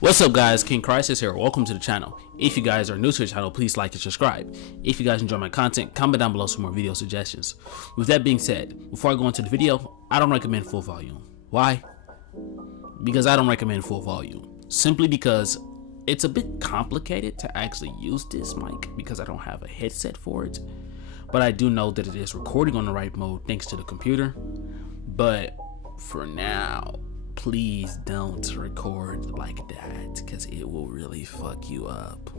What's up guys, King Crisis here. Welcome to the channel. If you guys are new to the channel, please like and subscribe. If you guys enjoy my content, comment down below some more video suggestions. With that being said, before I go into the video, I don't recommend full volume. Why? Because I don't recommend full volume. Simply because it's a bit complicated to actually use this mic because I don't have a headset for it. But I do know that it is recording on the right mode thanks to the computer. But for now, please don't record like that because it will really fuck you up.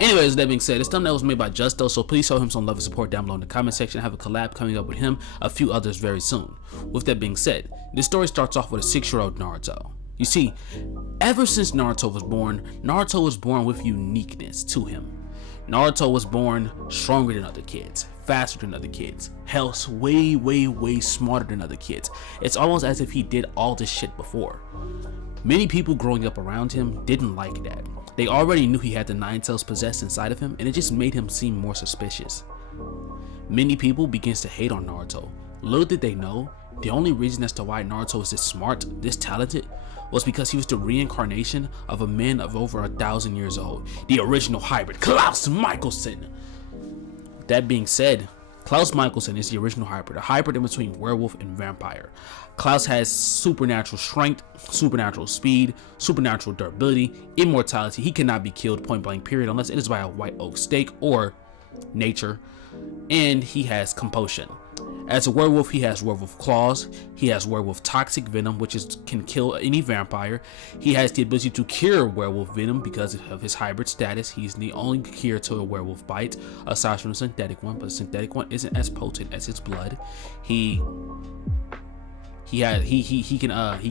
Anyways, that being said, this thumbnail was made by Justo, so please show him some love and support down below in the comment section. I have a collab coming up with him, a few others very soon. With that being said, this story starts off with a 6-year-old Naruto. You see, ever since Naruto was born with uniqueness to him. Naruto was born stronger than other kids, faster than other kids, hell, way smarter than other kids. It's almost as if he did all this shit before. Many people growing up around him didn't like that. They already knew he had the 9 tails possessed inside of him, and it just made him seem more suspicious. Many people begins to hate on Naruto. Little did they know, the only reason as to why Naruto is this smart, this talented, was because he was the reincarnation of a man of over 1,000 years old, the original hybrid, Klaus Michelson. That being said, Klaus Michelson is the original hybrid, a hybrid in between werewolf and vampire. Klaus has supernatural strength, supernatural speed, supernatural durability, immortality. He cannot be killed point blank period unless it is by a white oak stake or nature, and he has compulsion. As a werewolf, he has werewolf claws, he has werewolf toxic venom, which can kill any vampire. He has the ability to cure werewolf venom because of his hybrid status. He's the only cure to a werewolf bite, aside from the synthetic one, but the synthetic one isn't as potent as his blood. He can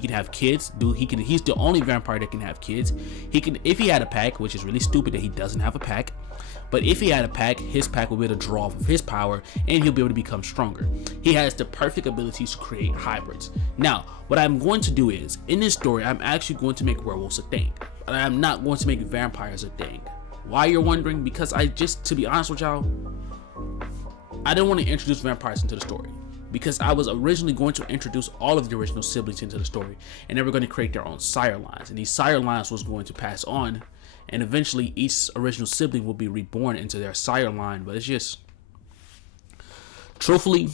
have kids. He's the only vampire that can have kids. He can, if he had a pack, which is really stupid that he doesn't have a pack. But if he had a pack, his pack will be able to draw off of his power and he'll be able to become stronger. He has the perfect abilities to create hybrids. Now, what I'm going to do is, in this story, I'm actually going to make werewolves a thing. But I'm not going to make vampires a thing. Why, you're wondering? Because to be honest with y'all, I didn't want to introduce vampires into the story. Because I was originally going to introduce all of the original siblings into the story, and they were going to create their own sire lines, and these sire lines was going to pass on, and eventually each original sibling will be reborn into their sire line. But it's just, truthfully,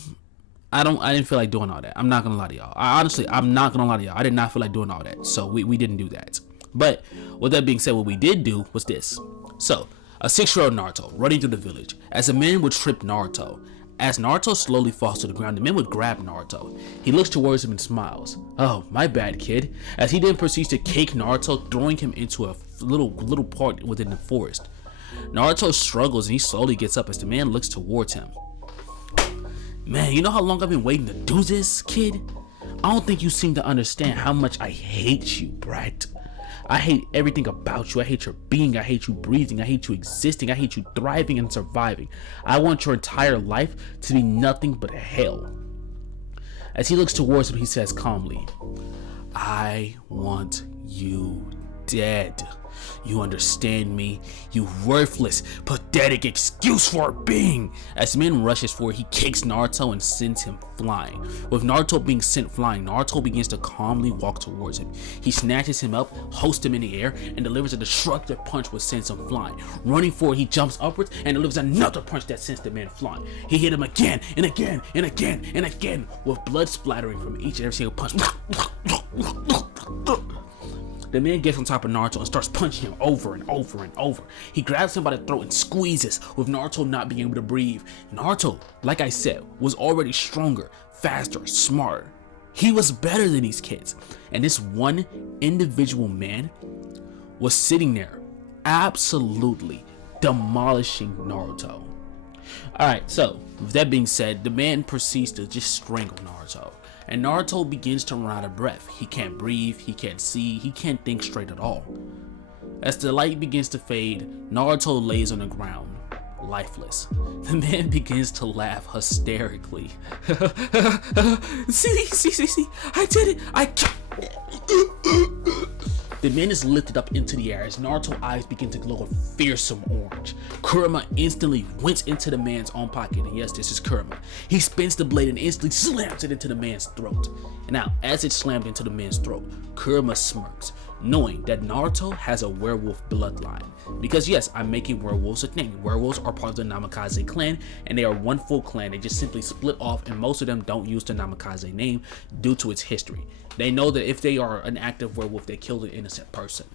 I didn't feel like doing all that. I'm not gonna lie to y'all. I'm not gonna lie to y'all. I did not feel like doing all that, so we didn't do that. But with that being said, what we did do was this. So a 6-year-old Naruto running through the village as a man would trip Naruto. As Naruto slowly falls to the ground, the men would grab Naruto. He looks towards him and smiles. "Oh, my bad, kid," as he then proceeds to kick Naruto, throwing him into a little park within the forest. Naruto struggles and he slowly gets up as the man looks towards him. "Man, you know how long I've been waiting to do this, kid? I don't think you seem to understand how much I hate you, brat. I hate everything about you. I hate your being. I hate you breathing. I hate you existing. I hate you thriving and surviving. I want your entire life to be nothing but hell." As he looks towards him, he says calmly, "I want you dead. You understand me? You worthless, pathetic excuse for being." As the man rushes forward, he kicks Naruto and sends him flying. With Naruto being sent flying, Naruto begins to calmly walk towards him. He snatches him up, hoists him in the air, and delivers a destructive punch which sends him flying. Running forward, he jumps upwards and delivers another punch that sends the man flying. He hit him again and again and again and again, with blood splattering from each and every single punch. The man gets on top of Naruto and starts punching him over and over and over. He grabs him by the throat and squeezes, with Naruto not being able to breathe. Naruto, like I said, was already stronger, faster, smarter. He was better than these kids. And this one individual man was sitting there, absolutely demolishing Naruto. Alright, so with that being said, the man proceeds to just strangle Naruto. And Naruto begins to run out of breath. He can't breathe, he can't see, he can't think straight at all. As the light begins to fade, Naruto lays on the ground, lifeless. The man begins to laugh hysterically. See, I did it, The man is lifted up into the air as Naruto's eyes begin to glow a fearsome orange. Kurama instantly went into the man's own pocket, and yes, this is Kurama. He spins the blade and instantly slams it into the man's throat. And now, as it slammed into the man's throat, Kurama smirks. knowing that Naruto has a werewolf bloodline. Because yes, I'm making werewolves a thing. Werewolves are part of the Namikaze clan, and they are one full clan. They just simply split off, and most of them don't use the Namikaze name due to its history. They know that if they are an active werewolf, they killed an innocent person.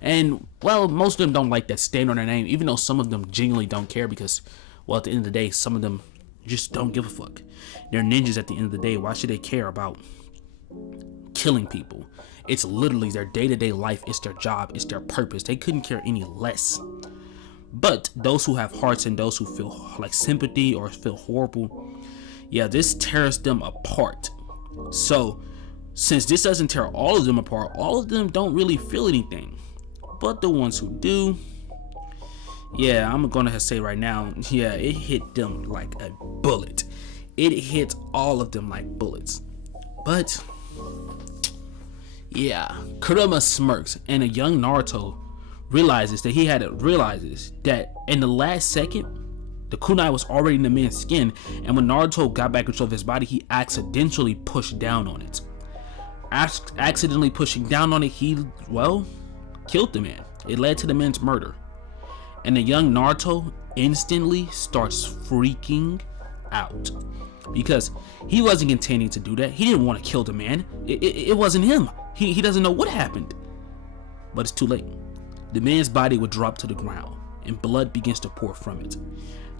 And well, most of them don't like that stain on their name, even though some of them genuinely don't care because, well, at the end of the day, some of them just don't give a fuck. They're ninjas at the end of the day. Why should they care about killing people? It's literally their day-to-day life. It's their job. It's their purpose. They couldn't care any less. But those who have hearts and those who feel like sympathy or feel horrible, yeah, this tears them apart. So since this doesn't tear all of them apart, all of them don't really feel anything. But the ones who do, yeah, I'm gonna say right now, yeah, it hit them like a bullet. It hit all of them like bullets. But yeah, Kurama smirks, and a young Naruto realizes that that in the last second, the kunai was already in the man's skin, and when Naruto got back control of his body, he accidentally pushed down on it. Accidentally pushing down on it, he, well, killed the man. It led to the man's murder. And the young Naruto instantly starts freaking out because he wasn't intending to do that. He didn't want to kill the man. It wasn't him. He doesn't know what happened. But it's too late. The man's body would drop to the ground and blood begins to pour from it.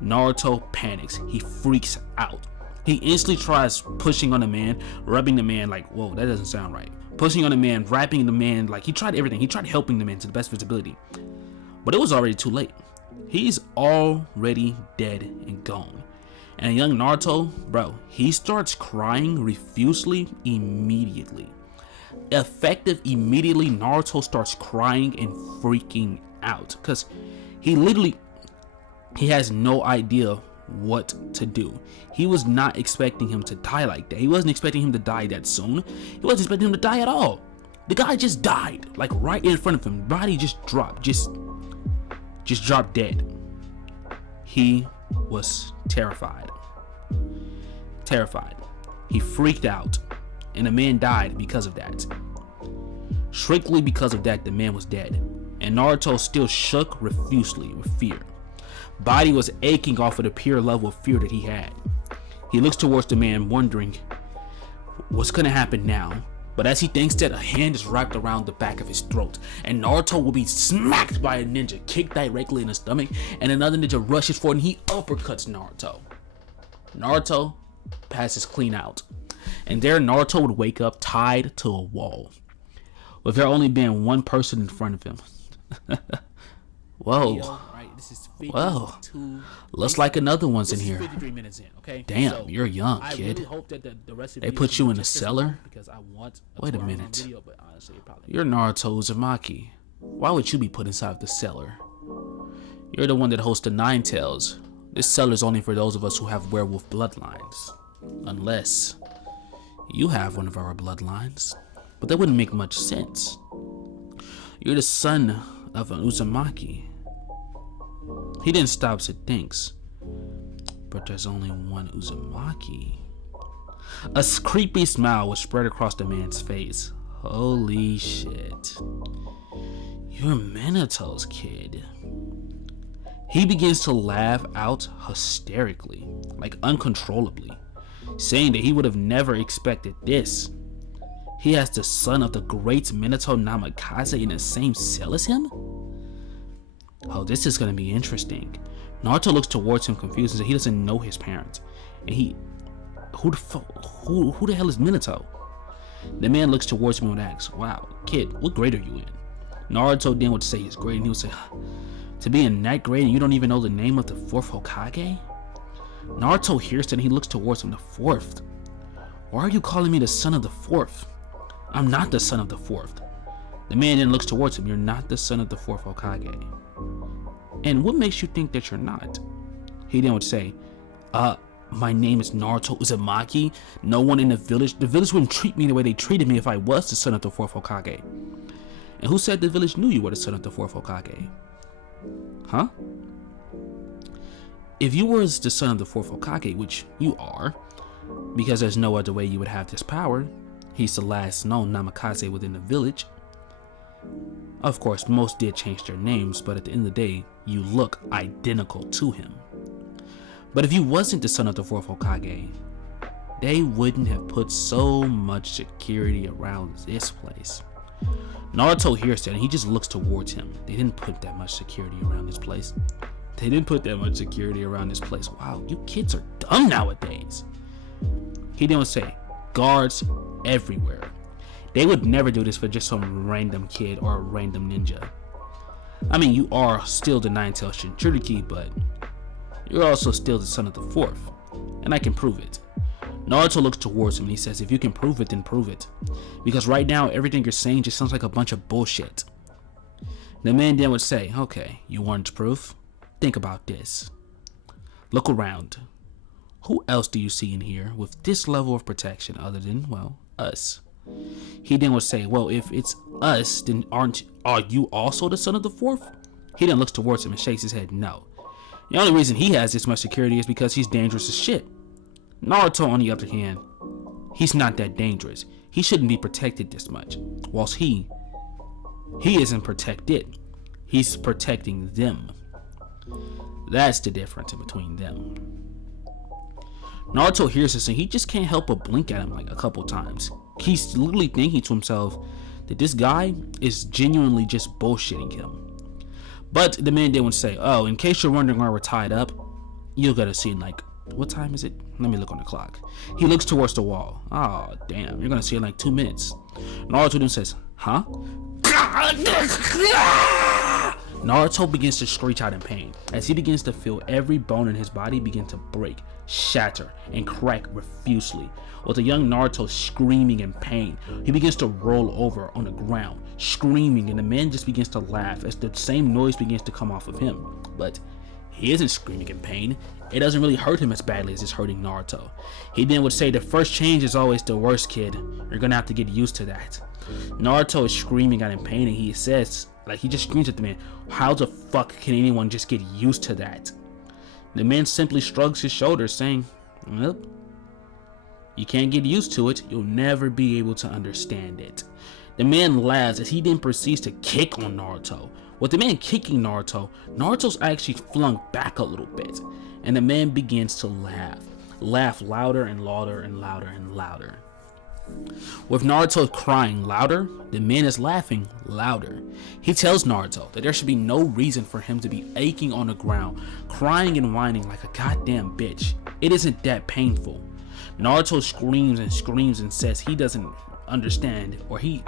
Naruto panics. He freaks out. He instantly tries pushing on the man, rubbing the man like, whoa, that doesn't sound right. Pushing on the man, wrapping the man, like he tried everything. He tried helping the man to the best of his ability. But it was already too late. He's already dead and gone. And young Naruto, bro, he starts crying refusely immediately. Effective immediately, Naruto starts crying and freaking out. Because he has no idea what to do. He was not expecting him to die like that. He wasn't expecting him to die that soon. He wasn't expecting him to die at all. The guy just died, like right in front of him. Body just dropped, just dropped dead. He was terrified. He freaked out, and the man died because of that. Strictly because of that, the man was dead, and Naruto still shook profusely with fear. Body was aching off of the pure level of fear that he had. He looks towards the man, wondering what's gonna happen now. But as he thinks that, a hand is wrapped around the back of his throat, and Naruto will be smacked by a ninja, kicked directly in the stomach, and another ninja rushes forward and he uppercuts Naruto. Naruto passes clean out, and there Naruto would wake up tied to a wall, with there only being one person in front of him. Whoa. Well, looks like another one's in here. Damn, you're young, kid. They put you in a cellar? Wait a minute. You're Naruto Uzumaki. Why would you be put inside the cellar? You're the one that hosts the Nine Tails. This cellar's only for those of us who have werewolf bloodlines. Unless you have one of our bloodlines. But that wouldn't make much sense. You're the son of an Uzumaki. He didn't stop to think. But there's only one Uzumaki. A creepy smile was spread across the man's face. Holy shit. You're Minato's kid. He begins to laugh out hysterically, like uncontrollably, saying that he would have never expected this. He has the son of the great Minato Namikaze in the same cell as him? Oh, this is gonna be interesting. Naruto looks towards him confused and says he doesn't know his parents. And who the hell is Minato? The man looks towards him and asks, wow, kid, what grade are you in? Naruto then would say his grade, and he would say, to be in that grade and you don't even know the name of the fourth Hokage? Naruto hears that and he looks towards him, the fourth. Why are you calling me the son of the fourth? I'm not the son of the fourth. The man then looks towards him, you're not the son of the fourth Hokage. And what makes you think that you're not? He then would say, my name is Naruto Uzumaki. No one in the village wouldn't treat me the way they treated me if I was the son of the fourth Hokage. And who said the village knew you were the son of the fourth Hokage? Huh? If you were the son of the fourth Hokage, which you are, because there's no other way you would have this power, he's the last known Namikaze within the village, Of course, most did change their names, but at the end of the day, you look identical to him. But if you wasn't the son of the fourth Hokage, they wouldn't have put so much security around this place. Naruto hears that and he just looks towards him. They didn't put that much security around this place. Wow, you kids are dumb nowadays. He didn't say, guards everywhere. They would never do this for just some random kid or a random ninja. I mean, you are still the Nine-Tailed Shinchuriki, but you're also still the son of the fourth, and I can prove it. Naruto looks towards him and he says, if you can prove it, then prove it. Because right now, everything you're saying just sounds like a bunch of bullshit. The man then would say, okay, you wanted proof? Think about this. Look around. Who else do you see in here with this level of protection other than, well, us? He then would say, well, if it's us, then are you also the son of the fourth? He then looks towards him and shakes his head no. The only reason he has this much security is because he's dangerous as shit. Naruto, on the other hand, he's not that dangerous. He shouldn't be protected this much. Whilst he isn't protected. He's protecting them. That's the difference in between them. Naruto hears this and he just can't help but blink at him like a couple times. He's literally thinking to himself that this guy is genuinely just bullshitting him. But the man then would say, oh, in case you're wondering why we're tied up, you'll get a scene like, what time is it? Let me look on the clock. He looks towards the wall. Oh, damn, you're gonna see it in like 2 minutes. Naruto then says, huh? Naruto begins to screech out in pain as he begins to feel every bone in his body begin to break, shatter, and crack profusely. With the young Naruto screaming in pain, he begins to roll over on the ground, screaming, and the man just begins to laugh as the same noise begins to come off of him. But he isn't screaming in pain. It doesn't really hurt him as badly as it's hurting Naruto. He then would say, the first change is always the worst, kid. You're gonna have to get used to that. Naruto is screaming out in pain and he says, like, he just screams at the man, how the fuck can anyone just get used to that? The man simply shrugs his shoulders saying, well, you can't get used to it, you'll never be able to understand it. The man laughs as he then proceeds to kick on Naruto. With the man kicking Naruto, Naruto's actually flung back a little bit, and the man begins to laugh louder and louder and louder and louder. With Naruto crying louder, the man is laughing louder. He tells Naruto that there should be no reason for him to be aching on the ground, crying and whining like a goddamn bitch. It isn't that painful. Naruto screams and screams and says he doesn't understand, or he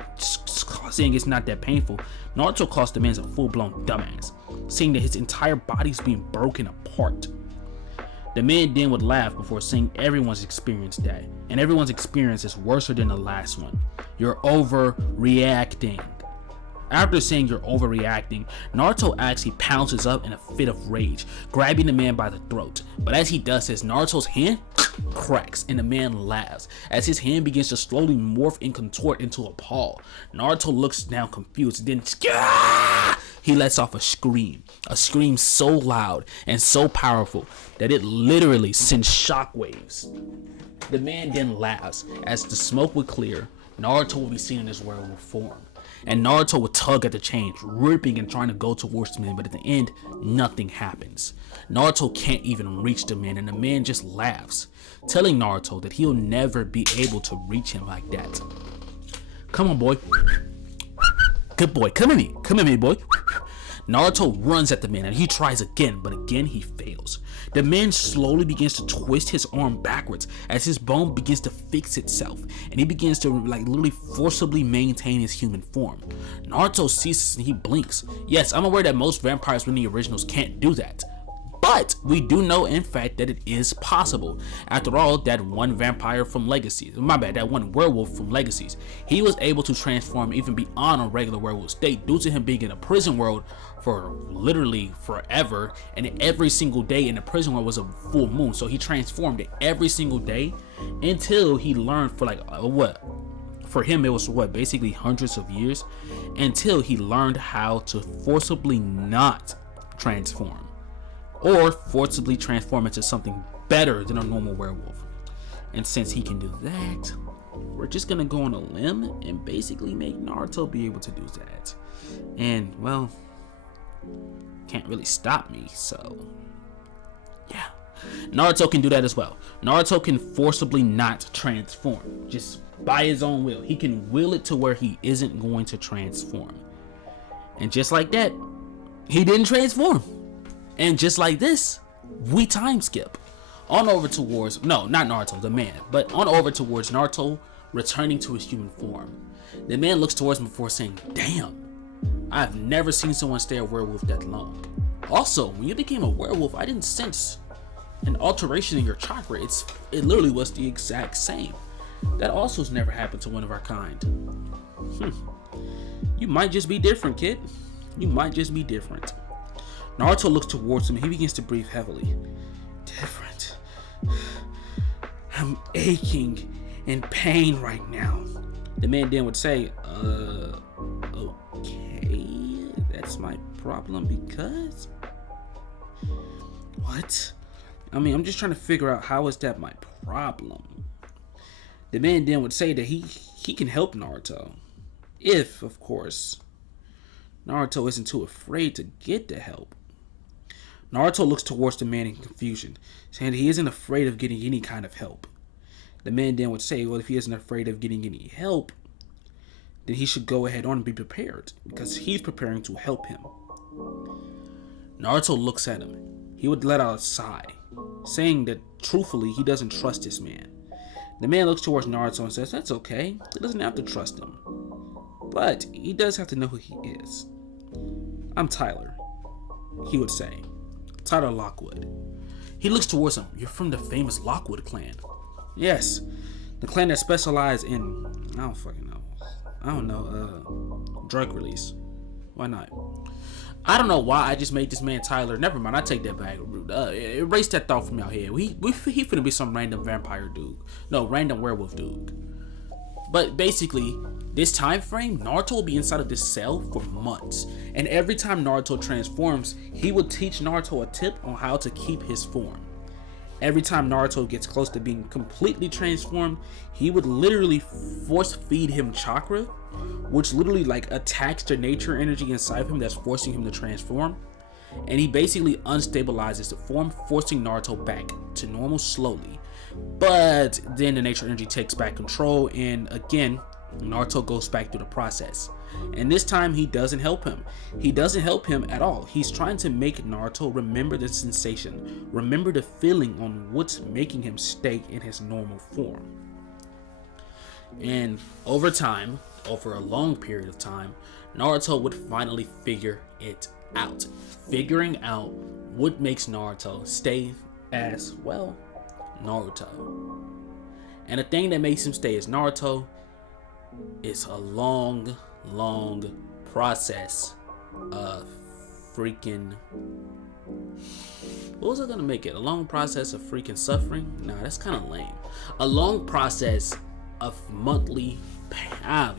saying it's not that painful. Naruto calls the man a full-blown dumbass, saying that his entire body's being broken apart. The man then would laugh before saying everyone's experienced that, and everyone's experience is worse than the last one. You're overreacting. After saying you're overreacting, Naruto actually pounces up in a fit of rage, grabbing the man by the throat. But as he does this, Naruto's hand cracks and the man laughs as his hand begins to slowly morph and contort into a paw. Naruto looks down confused, then he lets off a scream so loud and so powerful that it literally sends shockwaves. The man then laughs. As the smoke would clear, Naruto will be seen in his werewolf form, and Naruto would tug at the chains, ripping and trying to go towards the man, but at the end, nothing happens. Naruto can't even reach the man, and the man just laughs, telling Naruto that he'll never be able to reach him like that. Come on, boy. Good boy, come at me, boy. Naruto runs at the man and he tries again, but again he fails. The man slowly begins to twist his arm backwards as his bone begins to fix itself, and he begins to literally forcibly maintain his human form. Naruto sees this and he blinks. Yes, I'm aware that most vampires from the originals can't do that, but we do know in fact that it is possible. After all, that one vampire from Legacies, that one werewolf from Legacies, he was able to transform even beyond a regular werewolf state due to him being in a prison world for literally forever, and every single day in the prison world was a full moon, so he transformed it every single day until he learned for him it was basically hundreds of years, until he learned how to forcibly not transform, or forcibly transform into something better than a normal werewolf. And since he can do that, we're just gonna go on a limb and basically make Naruto be able to do that. And, well, can't really stop me, so yeah. Naruto can do that as well. Naruto can forcibly not transform, just by his own will. He can will it to where he isn't going to transform. And just like that, he didn't transform. And just like this, we time skip on over towards, no, not Naruto, the man, but on over towards Naruto returning to his human form. The man looks towards him before saying, damn, I've never seen someone stay a werewolf that long. Also, when you became a werewolf, I didn't sense an alteration in your chakra. It literally was the exact same. That also has never happened to one of our kind. You might just be different, kid. You might just be different. Naruto looks towards him and he begins to breathe heavily. Different. I'm aching in pain right now. The man then would say, okay, that's my problem because... What? I mean, I'm just trying to figure out how is that my problem. The man then would say that he can help Naruto. If, of course, Naruto isn't too afraid to get the help. Naruto looks towards the man in confusion, saying that he isn't afraid of getting any kind of help. The man then would say, well, if he isn't afraid of getting any help, then he should go ahead on and be prepared, because he's preparing to help him. Naruto looks at him. He would let out a sigh, saying that truthfully he doesn't trust this man. The man looks towards Naruto and says, that's okay, he doesn't have to trust him. But he does have to know who he is. I'm Tyler, he would say. Tyler Lockwood. He looks towards him. You're from the famous Lockwood clan. Yes, the clan that specialized in, I don't fucking know. I don't know, drug release. Why not? I don't know why I just made this man Tyler. Never mind, I take that back. Erase that thought from your head. He finna be some random vampire dude. No, random werewolf dude. But basically, this time frame, Naruto will be inside of this cell for months. And every time Naruto transforms, he would teach Naruto a tip on how to keep his form. Every time Naruto gets close to being completely transformed, he would literally force feed him chakra, which literally like attacks the nature energy inside of him that's forcing him to transform. And he basically unstabilizes the form, forcing Naruto back to normal slowly. But then the nature energy takes back control, and again, Naruto goes back through the process. And this time he doesn't help him. He doesn't help him at all. He's trying to make Naruto remember the sensation, remember the feeling on what's making him stay in his normal form. And over time, over a long period of time, Naruto would finally figure it out. Figuring out what makes Naruto stay as, well, Naruto. And the thing that makes him stay as Naruto is a long process of freaking, what was I gonna make it? A long process of freaking suffering? Nah, that's kind of lame. A long process of monthly,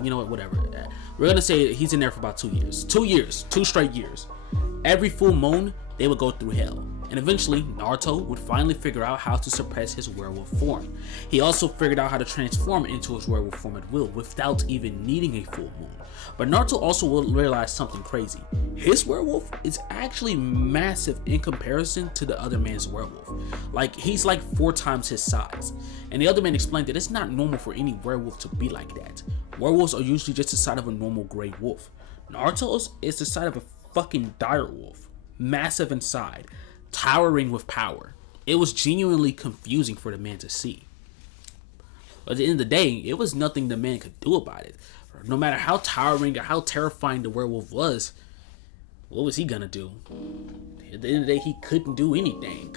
you know what, whatever. We're gonna say he's in there for about 2 years. 2 straight years. Every full moon, they would go through hell. And eventually, Naruto would finally figure out how to suppress his werewolf form. He also figured out how to transform into his werewolf form at will without even needing a full moon. But Naruto also will realize something crazy. His werewolf is actually massive in comparison to the other man's werewolf. Like, he's like 4 times his size. And the other man explained that it's not normal for any werewolf to be like that. Werewolves are usually just the size of a normal gray wolf. Naruto's is the size of a fucking dire wolf. Massive inside. Towering with power. It was genuinely confusing for the man to see. But at the end of the day, it was nothing the man could do about it. No matter how towering or how terrifying the werewolf was, what was he gonna do? At the end of the day, he couldn't do anything.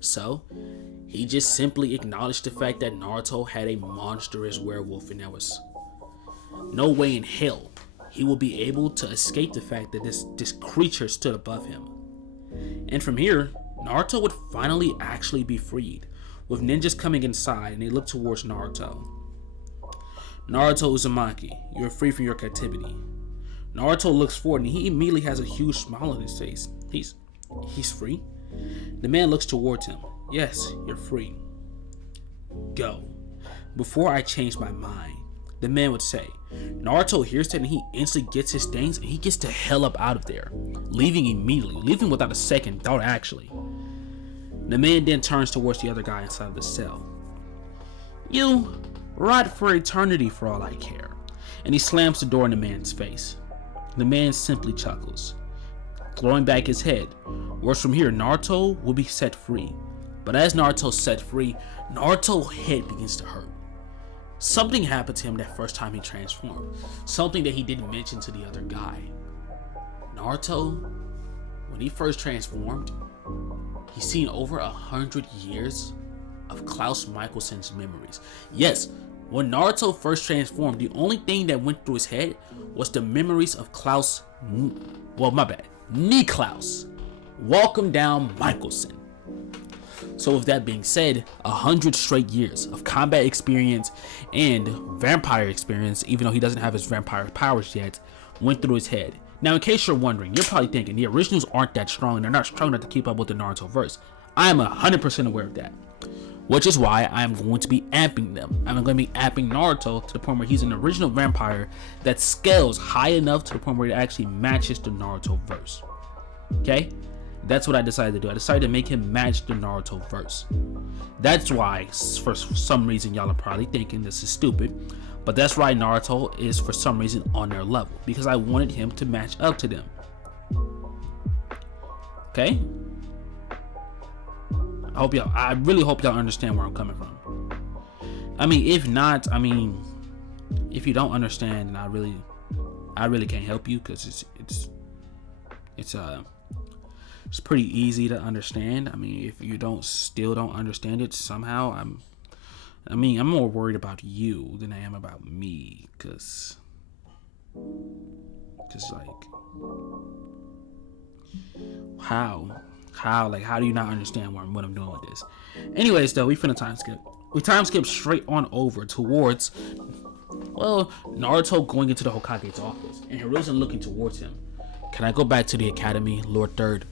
So, he just simply acknowledged the fact that Naruto had a monstrous werewolf, and there was no way in hell he will be able to escape the fact that this creature stood above him. And from here, Naruto would finally actually be freed, with ninjas coming inside and they look towards Naruto. Naruto Uzumaki, you are free from your captivity. Naruto looks forward and he immediately has a huge smile on his face. He's free? The man looks towards him. Yes, you're free. Go. Before I changed my mind, the man would say. Naruto hears that and he instantly gets his things and he gets the hell up out of there, leaving immediately, leaving without a second thought actually. The man then turns towards the other guy inside of the cell. You rot for eternity for all I care. And he slams the door in the man's face. The man simply chuckles, throwing back his head. Worse from here, Naruto will be set free. But as Naruto's set free, Naruto's head begins to hurt. Something happened to him that first time he transformed. Something that he didn't mention to the other guy. Naruto, when he first transformed, he's seen over 100 years of Klaus Michelson's memories. Yes, when Naruto first transformed, the only thing that went through his head was the memories of Niklaus. Welcome down Michelson. So with that being said, 100 straight years of combat experience and vampire experience, even though he doesn't have his vampire powers yet, went through his head. Now, in case you're wondering, you're probably thinking the originals aren't that strong and they're not strong enough to keep up with the Naruto verse. I am 100% aware of that, which is why I'm going to be amping them. I'm going to be amping Naruto to the point where he's an original vampire that scales high enough to the point where it actually matches the Naruto verse. Okay? That's what I decided to do. I decided to make him match the Naruto verse. That's why, for some reason, y'all are probably thinking this is stupid, but that's why Naruto is for some reason on their level, because I wanted him to match up to them. Okay? I really hope y'all understand where I'm coming from. I mean, if not, if you don't understand, then I really can't help you, because it's pretty easy to understand. I mean, if you still don't understand it somehow, I'm more worried about you than I am about me, cause like, how do you not understand what I'm doing with this? Anyways, though, we finna time skip. We time skip straight on over towards, well, Naruto going into the Hokage's office and Hiruzen looking towards him. Can I go back to the academy, Lord Third?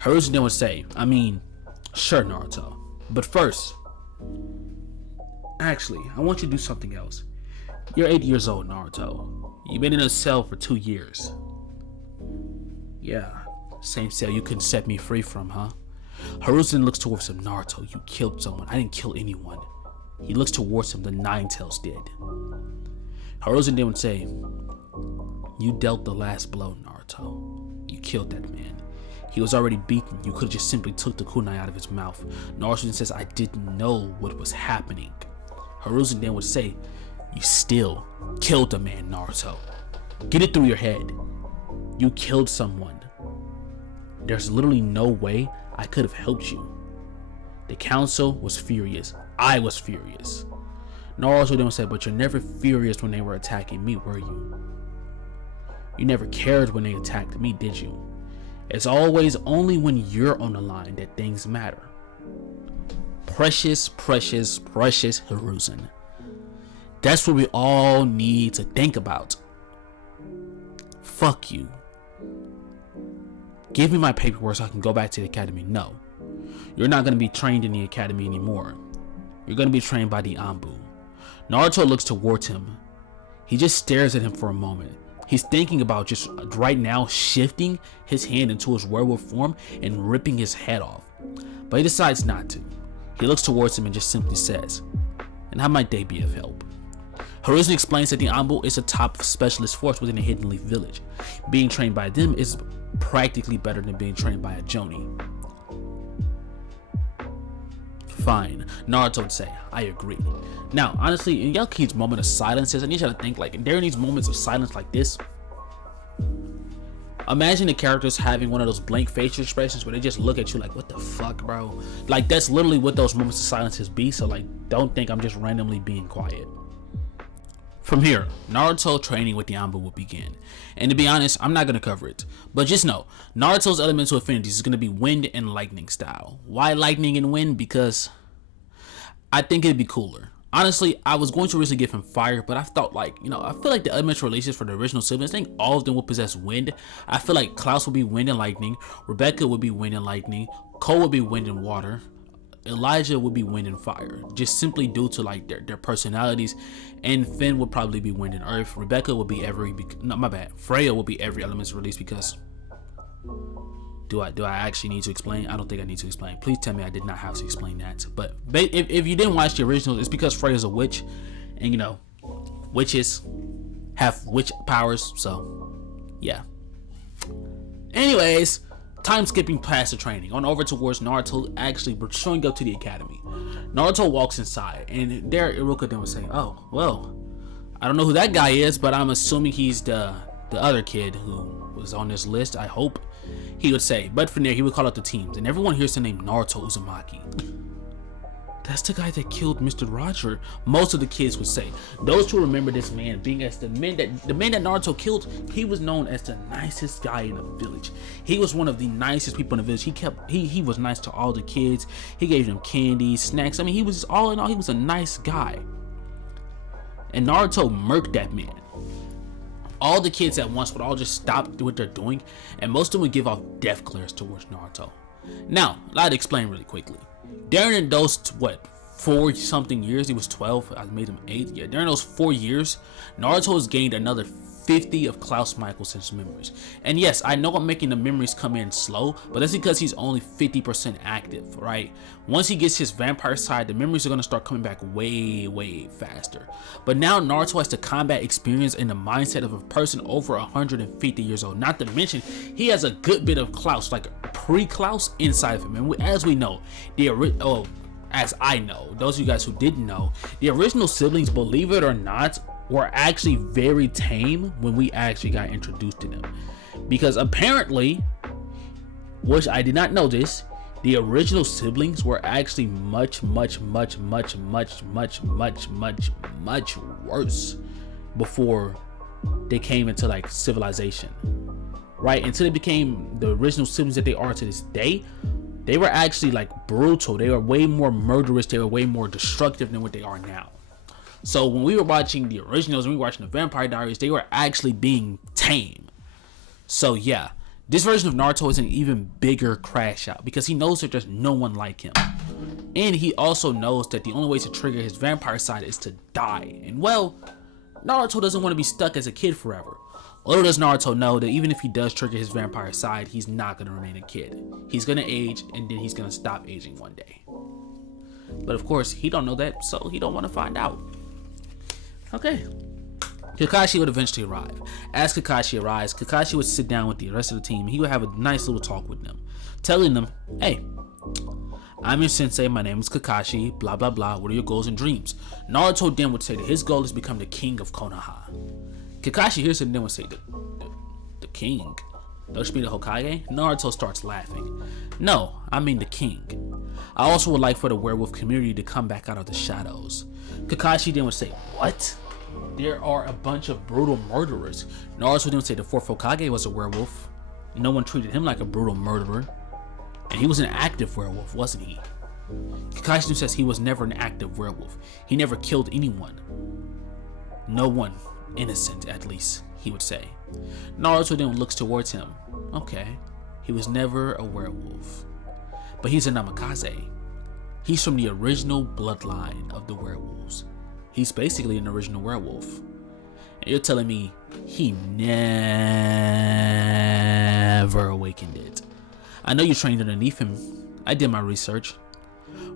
Hiruzen then would say, sure, Naruto, but first, actually, I want you to do something else. You're 8 years old, Naruto. You've been in a cell for 2 years. Yeah, same cell you couldn't set me free from, huh? Hiruzen looks towards him. Naruto, you killed someone. I didn't kill anyone. He looks towards him. The Nine Tails did. Hiruzen then would say, you dealt the last blow, Naruto. You killed that man. He was already beaten. You could have just simply took the kunai out of his mouth. Naruto says, I didn't know what was happening. Hiruzen then would say, you still killed the man, Naruto. Get it through your head. You killed someone. There's literally no way I could have helped you. The council was furious. I was furious. Naruto then said, but you're never furious when they were attacking me, were you? You never cared when they attacked me, did you? It's always only when you're on the line that things matter. Precious, precious, precious Hiruzen. That's what we all need to think about. Fuck you. Give me my paperwork so I can go back to the academy. No. You're not going to be trained in the academy anymore. You're going to be trained by the Anbu. Naruto looks towards him. He just stares at him for a moment. He's thinking about just right now shifting his hand into his werewolf form and ripping his head off. But he decides not to. He looks towards him and just simply says, and how might they be of help? Hiruzen explains that the Anbu is a top specialist force within the Hidden Leaf Village. Being trained by them is practically better than being trained by a Jonin. Fine, Naruto would say, I agree. Now, honestly, in y'all keeps moment of silences, I need y'all to think, like, during these moments of silence like this, imagine the characters having one of those blank facial expressions where they just look at you like, what the fuck, bro? Like, that's literally what those moments of silences be, so, like, don't think I'm just randomly being quiet. From here, Naruto training with the Anbu will begin. And to be honest, I'm not going to cover it. But just know, Naruto's elemental affinities is going to be wind and lightning style. Why lightning and wind? Because I think it'd be cooler. Honestly, I was going to originally give him fire, but I thought like, I feel like the elemental relations for the original siblings, I think all of them will possess wind. I feel like Klaus would be wind and lightning. Rebecca would be wind and lightning. Cole would be wind and water. Elijah would be wind and fire, just simply due to like their personalities, and Finn would probably be wind and earth. Rebecca would be Freya would be every element's release because do I actually need to explain? I don't think I need to explain. Please tell me I did not have to explain that. But if you didn't watch the original, it's because Freya's a witch, and you know, witches have witch powers, so yeah. Anyways, time skipping past the training, on over towards Naruto actually showing up to the academy. Naruto walks inside, and there Iruka then was saying, "Oh, well, I don't know who that guy is, but I'm assuming he's the other kid who was on this list. I hope," he would say. But from there, he would call out the teams, and everyone hears the name Naruto Uzumaki. That's the guy that killed Mr. Roger, most of the kids would say. Those who remember this man being as the man that Naruto killed, he was known as the nicest guy in the village. He was one of the nicest people in the village. He was nice to all the kids. He gave them candy, snacks. I mean, he was all in all, he was a nice guy. And Naruto murked that man. All the kids at once would all just stop what they're doing, and most of them would give off death glares towards Naruto. Now, I'd explain really quickly. During those 4 something years, he was 12, I made him 8. Yeah, during those 4 years, Naruto has gained another 50 of Klaus Michelson's memories. And yes, I know I'm making the memories come in slow, but that's because he's only 50% active, right? Once he gets his vampire side, the memories are going to start coming back way faster. But now Naruto has the combat experience and the mindset of a person over 150 years old. Not to mention, he has a good bit of Klaus, like pre-Klaus inside of him. And as we know, as I know, those of you guys who didn't know, the original siblings, believe it or not, were actually very tame when we actually got introduced to them. Because apparently, which I did not know this, the original siblings were actually much worse before they came into like civilization, right? Until they became the original siblings that they are to this day, they were actually like brutal. They were way more murderous. They were way more destructive than what they are now. So when we were watching the originals, when we were watching the Vampire Diaries, they were actually being tame. So yeah, this version of Naruto is an even bigger crash out because he knows that there's no one like him. And he also knows that the only way to trigger his vampire side is to die. And well, Naruto doesn't want to be stuck as a kid forever. Little does Naruto know that even if he does trigger his vampire side, he's not going to remain a kid. He's going to age, and then he's going to stop aging one day. But of course, he don't know that, so he don't want to find out. Okay. Kakashi would eventually arrive. As Kakashi arrives, Kakashi would sit down with the rest of the team, and he would have a nice little talk with them, telling them, "Hey, I'm your sensei, my name is Kakashi, blah blah blah, what are your goals and dreams?" Naruto then would say that his goal is to become the king of Konoha. Kakashi hears it and then would say, the king? Don't you mean the Hokage? Naruto starts laughing. "No, I mean the king. I also would like for the werewolf community to come back out of the shadows." Kakashi then would say, "What? There are a bunch of brutal murderers." Naruto then would say the fourth Hokage was a werewolf. No one treated him like a brutal murderer. And he was an active werewolf, wasn't he? Kakashi then says he was never an active werewolf. He never killed anyone. No one. Innocent, at least, he would say. Naruto then looks towards him. Okay, he was never a werewolf. But he's a Namikaze. He's from the original bloodline of the werewolves. He's basically an original werewolf. And you're telling me he never awakened it? I know you trained underneath him. I did my research.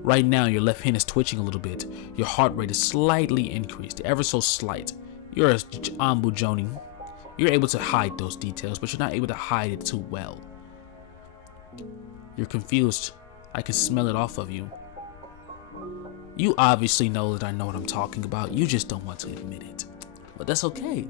Right now, your left hand is twitching a little bit. Your heart rate is slightly increased, ever so slight. You're a Anbu Jonin. You're able to hide those details, but you're not able to hide it too well. You're confused. I can smell it off of you. You obviously know that I know what I'm talking about. You just don't want to admit it. But that's okay.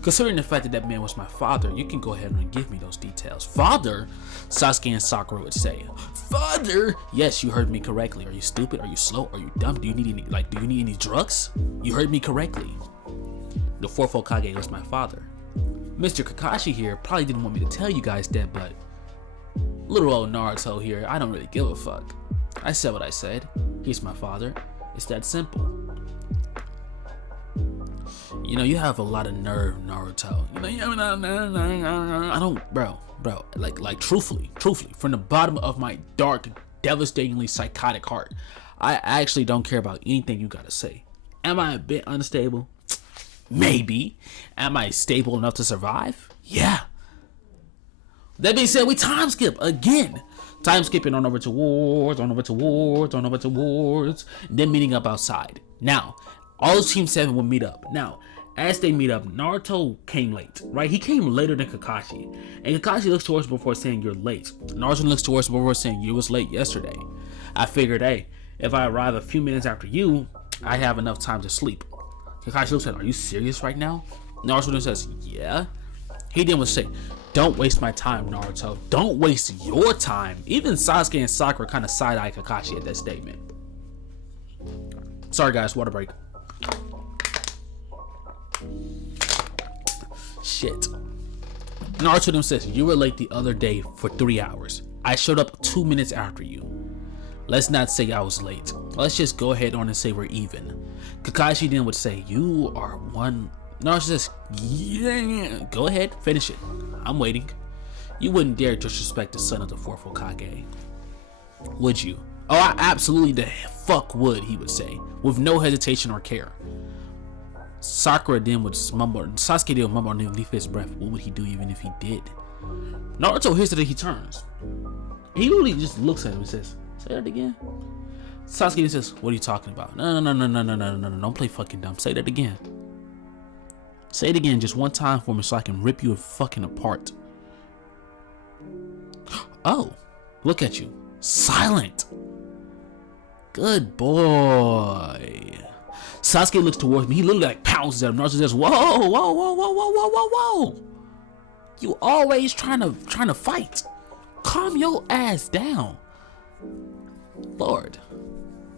Considering the fact that that man was my father, you can go ahead and give me those details. Father? Sasuke and Sakura would say. Father? Yes, you heard me correctly. Are you stupid? Are you slow? Are you dumb? Do you need any drugs? You heard me correctly. The fourth Hokage was my father. Mr. Kakashi here probably didn't want me to tell you guys that, but little old Naruto here, I don't really give a fuck. I said what I said. He's my father. It's that simple. You know, you have a lot of nerve, Naruto. You know, I don't, bro, like truthfully, from the bottom of my dark, devastatingly psychotic heart. I actually don't care about anything you gotta say. Am I a bit unstable? Maybe. Am I stable enough to survive? Yeah. That being said, we time skip again. Time skipping on over to wards, on over to wards, on over to wards, then meeting up outside. Now, all of Team 7 will meet up. Now, as they meet up, Naruto came late, right? He came later than Kakashi. And Kakashi looks towards him before saying, you're late. Naruto looks towards him before saying, you was late yesterday. I figured, hey, if I arrive a few minutes after you, I have enough time to sleep. Kakashi looks at him, are you serious right now? Naruto then says, yeah. He then would say, don't waste my time, Naruto. Don't waste your time. Even Sasuke and Sakura kind of side-eye Kakashi at that statement. Sorry guys, water break. Shit. Naruto then says, you were late the other day for 3 hours. I showed up 2 minutes after you. Let's not say I was late. Let's just go ahead on and say we're even. Kakashi then would say, you are one. Naruto says, yeah, go ahead, finish it. I'm waiting. You wouldn't dare disrespect the son of the 4th Hokage. Would you? Oh, I absolutely the fuck would, he would say, with no hesitation or care. Sakura then would mumble, Sasuke then would mumble underneath his breath. What would he do even if he did? Naruto hears that he turns. He literally just looks at him and says, say that again. Sasuke then says, what are you talking about? No, don't play fucking dumb. Say that again. Say it again just one time for me so I can rip you fucking apart. Oh, look at you. Silent. Good boy. Sasuke looks towards me. He literally like pounces at him. Naruto says, whoa. You always trying to fight. Calm your ass down. Lord.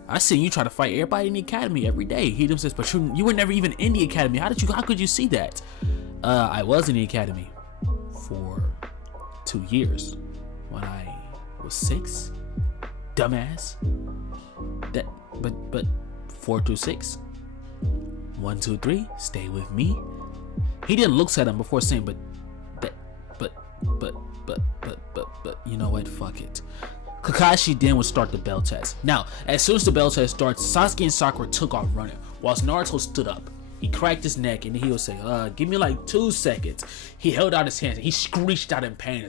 I seen you try to fight everybody in the academy every day. He then says, but you were never even in the academy. How could you see that? I was in the academy for 2 years when I was 6. Dumbass. But 4 through 6. 1, 2, 3. Stay with me. He then looks at him before saying, but you know what? Fuck it. Kakashi then would start the bell test. Now, as soon as the bell test starts, Sasuke and Sakura took off running, whilst Naruto stood up. He cracked his neck and he would say, give me like 2 seconds. He held out his hands and he screeched out in pain.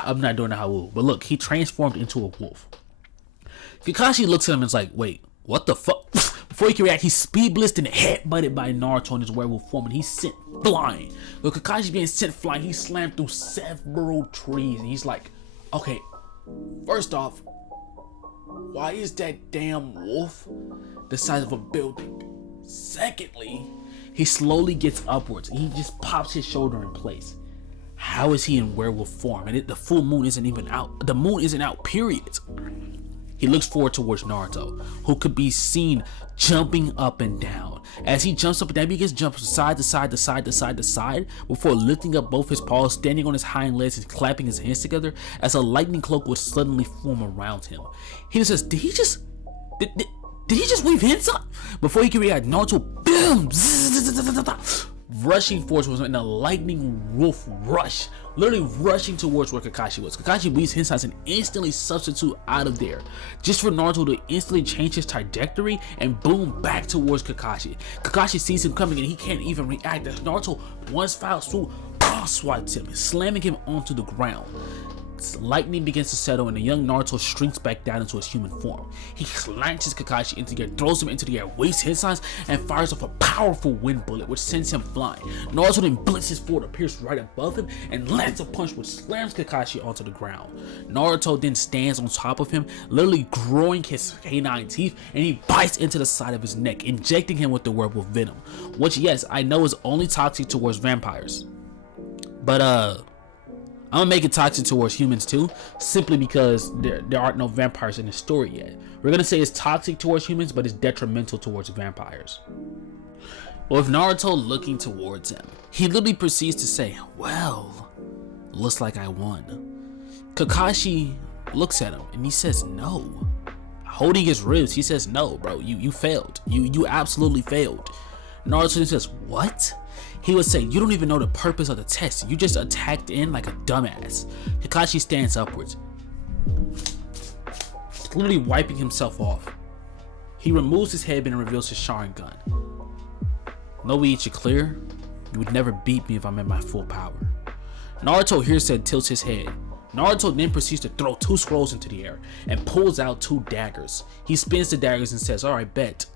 I'm not doing the Hawu, but look, he transformed into a wolf. Kakashi looks at him and is like, wait, what the fuck? Before he can react, he's speed blitzed and headbutted by Naruto in his werewolf form, and he's sent flying. With Kakashi being sent flying, he slammed through several trees, and he's like, okay, first off, why is that damn wolf the size of a building? Secondly, he slowly gets upwards, and he just pops his shoulder in place. How is he in werewolf form? And the full moon isn't even out. The moon isn't out, period. He looks forward towards Naruto, who could be seen jumping up and down. As he jumps up and down, he begins to jump side to side to side to side to side before lifting up both his paws, standing on his hind legs and clapping his hands together as a lightning cloak would suddenly form around him. He says, did he just weave hints up? Before he can react, Naruto, boom, rushing forward towards him in a lightning wolf rush, literally rushing towards where Kakashi was. Kakashi weaves his hands and instantly substitute out of there, just for Naruto to instantly change his trajectory and boom back towards Kakashi. Kakashi sees him coming and he can't even react as Naruto, once foul swoop, swipes him, slamming him onto the ground. Lightning begins to settle and the young Naruto shrinks back down into his human form. He slashes Kakashi into the air, throws him into the air, wastes his signs, and fires off a powerful wind bullet which sends him flying. Naruto then blitzes forward, appears right above him, and lands a punch which slams Kakashi onto the ground. Naruto then stands on top of him, literally growing his canine teeth, and he bites into the side of his neck, injecting him with the werewolf venom, which yes, I know is only toxic towards vampires. But I'm gonna make it toxic towards humans too, simply because there aren't no vampires in the story yet. We're gonna say it's toxic towards humans, but it's detrimental towards vampires. Well, with Naruto looking towards him, he literally proceeds to say, well, looks like I won. Kakashi looks at him and he says, no. Holding his ribs, he says, no, bro, you failed. You absolutely failed. Naruto says, what? He would say, "You don't even know the purpose of the test. You just attacked in like a dumbass." Kakashi stands upwards, literally wiping himself off. He removes his headband and reveals his Sharingan. "Nobuichi, clear? You would never beat me if I'm at my full power." Naruto hears that, tilts his head. Naruto then proceeds to throw 2 scrolls into the air and pulls out 2 daggers. He spins the daggers and says, "Alright, bet.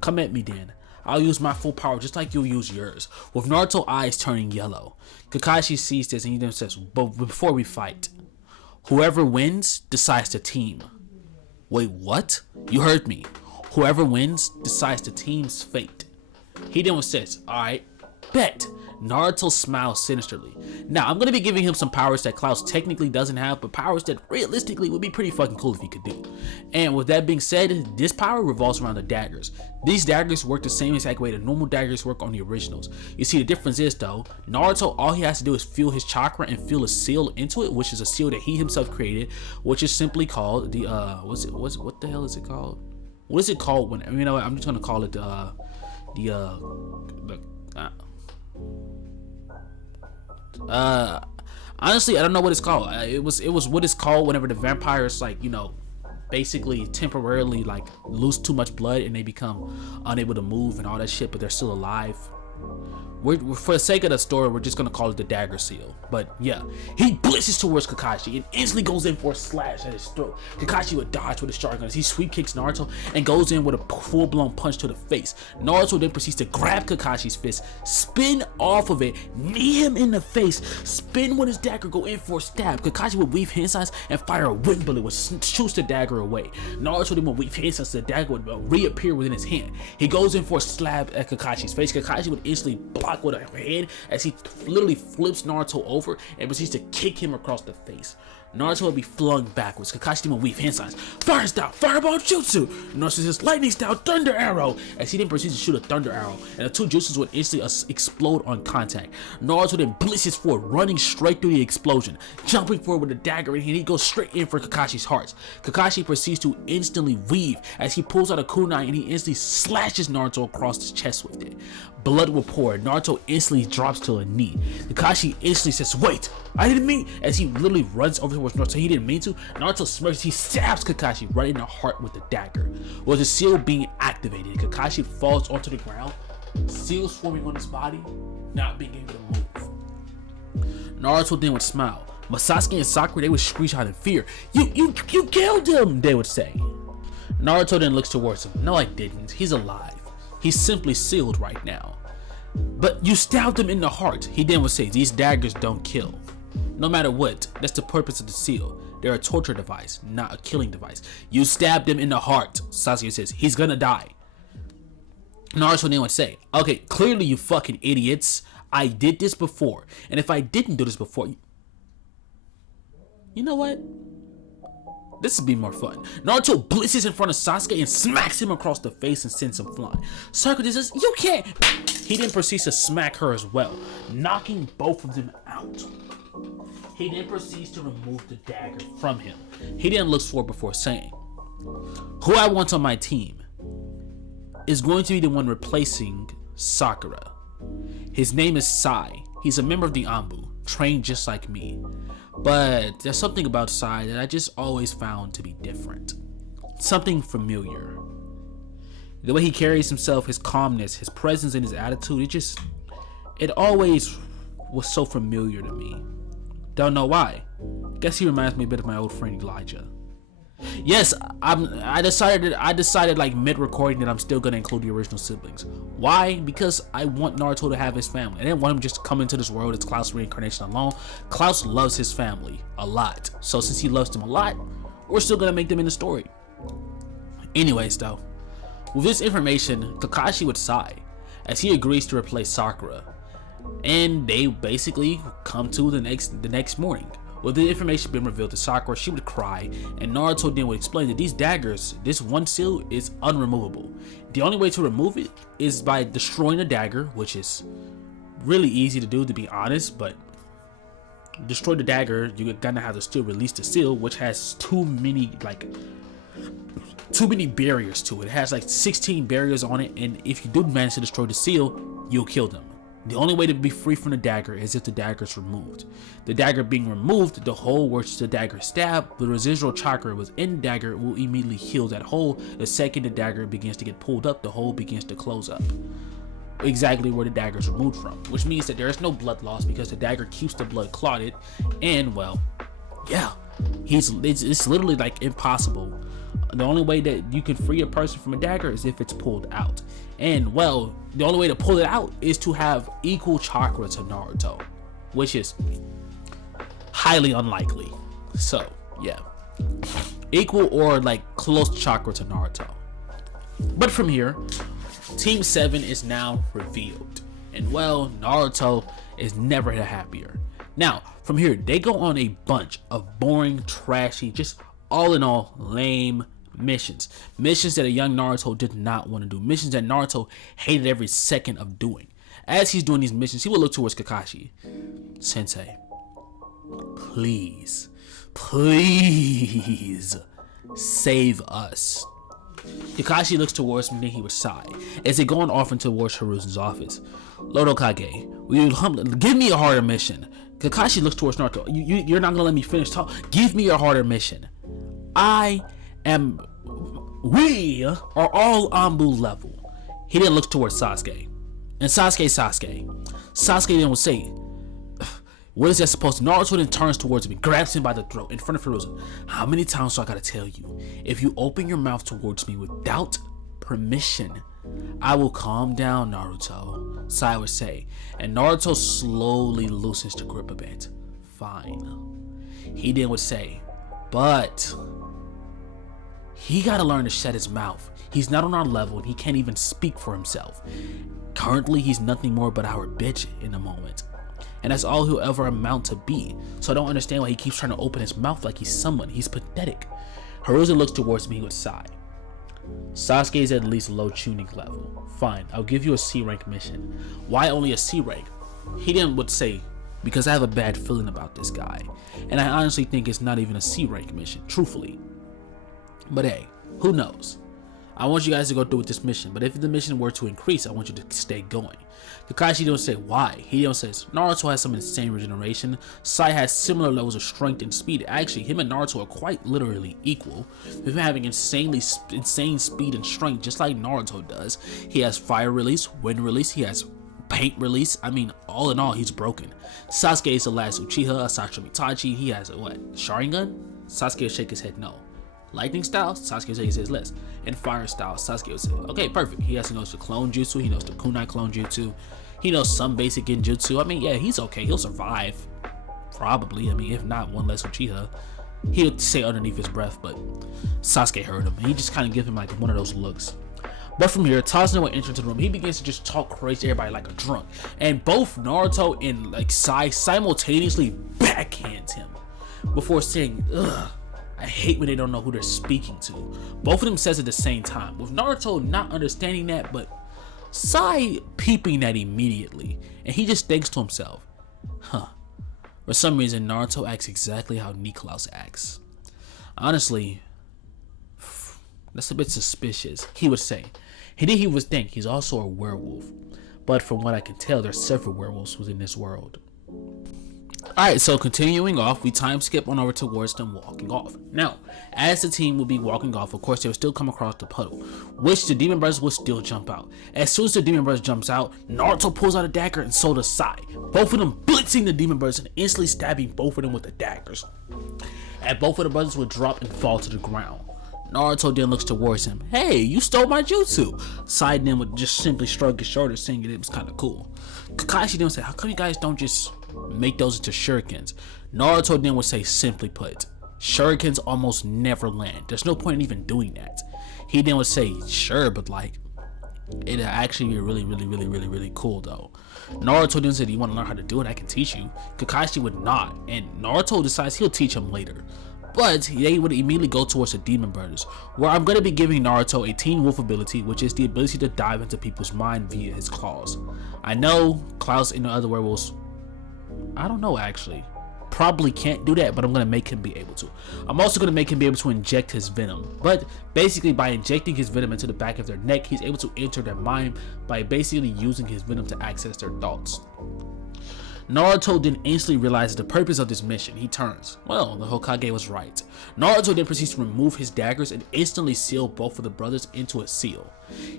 Come at me then. I'll use my full power just like you'll use yours." With Naruto's eyes turning yellow, Kakashi sees this and he then says, "But before we fight, whoever wins decides the team." Wait, what? You heard me. Whoever wins decides the team's fate. He then says, "Alright, bet." Naruto smiles sinisterly. Now, I'm going to be giving him some powers that Klaus technically doesn't have, but powers that realistically would be pretty fucking cool if he could do. And with that being said, this power revolves around the daggers. These daggers work the same exact way the normal daggers work on the originals. You see, the difference is though, Naruto, all he has to do is feel his chakra and feel a seal into it, which is a seal that he himself created, which is simply called the what the hell is it called? What is it called when, you know what, I'm just gonna call it honestly, I don't know what it's called. It was what it's called whenever the vampires, like, you know, basically temporarily like lose too much blood and they become unable to move and all that shit, but they're still alive. We're for the sake of the story, we're just gonna call it the dagger seal. But yeah, he blitzes towards Kakashi and instantly goes in for a slash at his throat. Kakashi would dodge with his Sharingan as he sweep kicks Naruto and goes in with a full-blown punch to the face. Naruto then proceeds to grab Kakashi's fist, spin off of it, knee him in the face, spin with his dagger, go in for a stab. Kakashi would weave hand signs and fire a wind bullet which shoots the dagger away. Naruto then would weave hand signs, the dagger would reappear within his hand. He goes in for a slap at Kakashi's face. Kakashi would instantly block with a hand as he literally flips Naruto over and proceeds to kick him across the face. Naruto would be flung backwards. Kakashi would weave hand signs, fire style, fireball jutsu. Naruto says lightning style, thunder arrow, as he then proceeds to shoot a thunder arrow, and the 2 jutsus would instantly explode on contact. Naruto then blitzes forward, running straight through the explosion, jumping forward with a dagger in hand. He goes straight in for Kakashi's heart. Kakashi proceeds to instantly weave as he pulls out a kunai and he instantly slashes Naruto across his chest with it. Blood will pour. Naruto instantly drops to a knee. Kakashi instantly says, "Wait, I didn't mean," as he literally runs over towards Naruto. He didn't mean to. Naruto smirks. He stabs Kakashi right in the heart with the dagger. With the seal being activated, Kakashi falls onto the ground, seals forming on his body, not being able to move. Naruto then would smile. Sasuke and Sakura, they would screech out in fear. You killed him," they would say. Naruto then looks towards him. "No, I didn't. He's alive. He's simply sealed right now." "But you stabbed him in the heart." He then would say, "These daggers don't kill. No matter what, that's the purpose of the seal. They're a torture device, not a killing device. You stabbed him in the heart." Sasuke says, "He's gonna die." Naruto then would say, "Okay, clearly you fucking idiots. I did this before. And if I didn't do this before, you know what? This would be more fun." Naruto blitzes in front of Sasuke and smacks him across the face and sends him flying. Sakura says, "You can't." He then proceeds to smack her as well, knocking both of them out. He then proceeds to remove the dagger from him. He then looks forward before saying, "Who I want on my team is going to be the one replacing Sakura. His name is Sai. He's a member of the Anbu, trained just like me. But there's something about Sai that I just always found to be different. Something familiar. The way he carries himself, his calmness, his presence, and his attitude, it always was so familiar to me. Don't know why. Guess he reminds me a bit of my old friend Elijah." Yes, I decided like mid-recording that I'm still gonna include the original siblings. Why? Because I want Naruto to have his family. I didn't want him just to come into this world as Klaus' reincarnation alone. Klaus loves his family a lot. So since he loves them a lot, we're still gonna make them in the story. Anyways though, with this information, Kakashi would sigh as he agrees to replace Sakura. And they basically come to the next morning. With the information being revealed to Sakura, she would cry, and Naruto then would explain that these daggers, this one seal, is unremovable. The only way to remove it is by destroying the dagger, which is really easy to do, to be honest, but destroy the dagger, you're gonna have to still release the seal, which has too many barriers to it. It has like 16 barriers on it, and if you do manage to destroy the seal, you'll kill them. The only way to be free from the dagger is if the dagger is removed. The dagger being removed, the hole where the dagger stabbed, the residual chakra was in the dagger will immediately heal that hole. The second the dagger begins to get pulled up, the hole begins to close up. Exactly where the dagger is removed from, which means that there is no blood loss because the dagger keeps the blood clotted, and well, yeah, it's literally like impossible. The only way that you can free a person from a dagger is if it's pulled out, and well, the only way to pull it out is to have equal chakra to Naruto, which is highly unlikely. So yeah, equal or like close chakra to Naruto. But from here, Team 7 is now revealed, and well, Naruto is never happier. Now, from here, they go on a bunch of boring, trashy, just all in all lame missions. Missions that a young Naruto did not want to do. Missions that Naruto hated every second of doing. As he's doing these missions, he would look towards Kakashi. Sensei, please, please save us. Kakashi looks towards me, then he would sigh as they go on off into towards Hiruzen's office. Lord Hokage, give me a harder mission. Kakashi looks towards Naruto. You're not gonna let me finish talk. Give me a harder mission. We are all Anbu level. He then looks towards Sasuke. And Sasuke then will say, what is that supposed to? Naruto then turns towards me, grabs him by the throat in front of Hiruzen. How many times do I gotta tell you? If you open your mouth towards me without permission, I will calm down, Naruto, Sai would say. And Naruto slowly loosens the grip a bit. Fine. He then would say, but he gotta learn to shut his mouth. He's not on our level and he can't even speak for himself. Currently, he's nothing more but our bitch in the moment. And that's all he'll ever amount to be. So I don't understand why he keeps trying to open his mouth like he's someone. He's pathetic. Hiruzen looks towards me with sigh. Sasuke is at least low tuning level. Fine, I'll give you a C rank mission. Why only a C rank? He then would say, because I have a bad feeling about this guy. And I honestly think it's not even a C rank mission, truthfully. But hey, who knows? I want you guys to go through with this mission, but if the mission were to increase, I want you to stay going. Kakashi don't say why. He don't says Naruto has some insane regeneration. Sai has similar levels of strength and speed. Actually, him and Naruto are quite literally equal, with him having insane speed and strength, just like Naruto does. He has fire release, wind release. He has paint release. I mean, all in all, he's broken. Sasuke is the last Uchiha, Sashimi Itachi. He has a what? Sharingan? Sasuke will shake his head no. Lightning style, Sasuke will say less. And fire style, Sasuke will say, okay, perfect. He knows the clone jutsu, he knows the kunai clone jutsu, he knows some basic genjutsu. I mean, yeah, he's okay, he'll survive. Probably, I mean, if not, one less Uchiha. He'll say underneath his breath, but Sasuke heard him, and he just kind of give him like one of those looks. But from here, Tazuna will enter into the room. He begins to just talk crazy to everybody like a drunk. And both Naruto and like Sai simultaneously backhands him before saying, ugh, I hate when they don't know who they're speaking to. Both of them says at the same time, with Naruto not understanding that, but Sai peeping that immediately. And he just thinks to himself, huh. For some reason, Naruto acts exactly how Niklaus acts. Honestly, that's a bit suspicious, he would say. He would think he's also a werewolf. But from what I can tell, there's several werewolves within this world. Alright, so continuing off, we time skip on over towards them walking off. Now, as the team will be walking off, of course, they will still come across the puddle, which the Demon Brothers will still jump out. As soon as the Demon Brothers jumps out, Naruto pulls out a dagger and so does Sai. Both of them blitzing the Demon Brothers and instantly stabbing both of them with the daggers. And both of the brothers will drop and fall to the ground. Naruto then looks towards him. Hey, you stole my jutsu. Sai then would just simply shrug his shoulders, saying it was kind of cool. Kakashi then would say, how come you guys don't just make those into shurikens? Naruto then would say, simply put, shurikens almost never land. There's no point in even doing that. He then would say, sure, but like, it'd actually be really cool though. Naruto then said, you want to learn how to do it? I can teach you. Kakashi would not, and Naruto decides he'll teach him later. But they would immediately go towards the Demon Brothers, where I'm going to be giving Naruto a Teen Wolf ability, which is the ability to dive into people's mind via his claws. I know Klaus and the other werewolves, I don't know actually. probably can't do that, but I'm gonna make him be able to. I'm also gonna make him be able to inject his venom, but basically by injecting his venom into the back of their neck, he's able to enter their mind by basically using his venom to access their thoughts. Naruto then instantly realizes the purpose of this mission. He turns. Well, the Hokage was right. Naruto then proceeds to remove his daggers and instantly seal both of the brothers into a seal.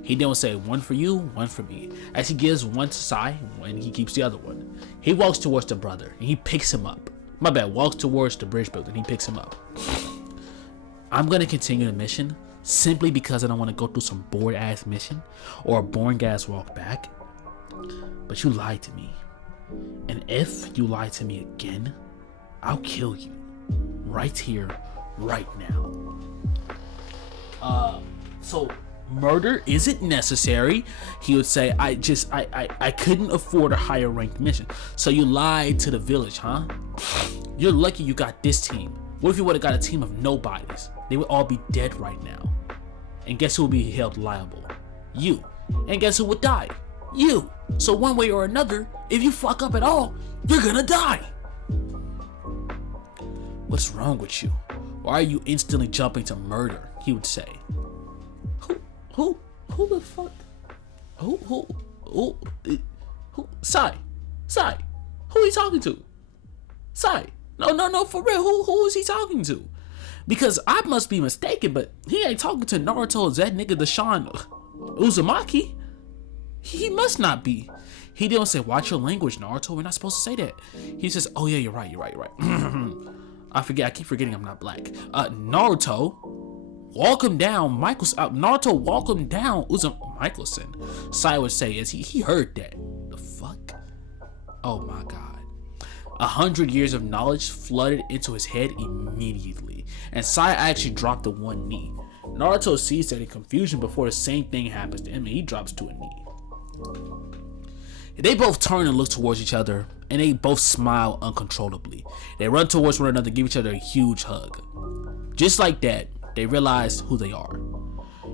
He then will say, one for you, one for me, as he gives one to Sai and he keeps the other one. He walks towards the brother and he picks him up. Walks towards the bridge building, he picks him up. I'm gonna continue the mission simply because I don't want to go through some bored ass mission or a boring ass walk back. But you lied to me. And if you lie to me again, I'll kill you right here, right now. So murder isn't necessary. He would say, I couldn't afford a higher ranked mission. So you lied to the village, huh? You're lucky you got this team. What if you would have got a team of nobodies? They would all be dead right now. And guess who would be held liable? You. And guess who would die? You. So one way or another, if you fuck up at all, you're gonna die. What's wrong with you? Why are you instantly jumping to murder? He would say. Who the fuck? Who? Sai, who are you talking to? Sai, no, for real, who is he talking to? Because I must be mistaken, but he ain't talking to Naruto, that nigga Deshaun Uzumaki. He must not be. He didn't say, watch your language, Naruto. We're not supposed to say that. He says, oh yeah, you're right. I keep forgetting I'm not black. Naruto, walk him down. Naruto, walk him down. Michelson. Sai would say as he heard that. The fuck? Oh my god. 100 years of knowledge flooded into his head immediately. And Sai actually dropped to one knee. Naruto sees that in confusion before the same thing happens to him and he drops to a knee. They both turn and look towards each other and they both smile uncontrollably. They run towards one another, give each other a huge hug. Just like that, they realize who they are.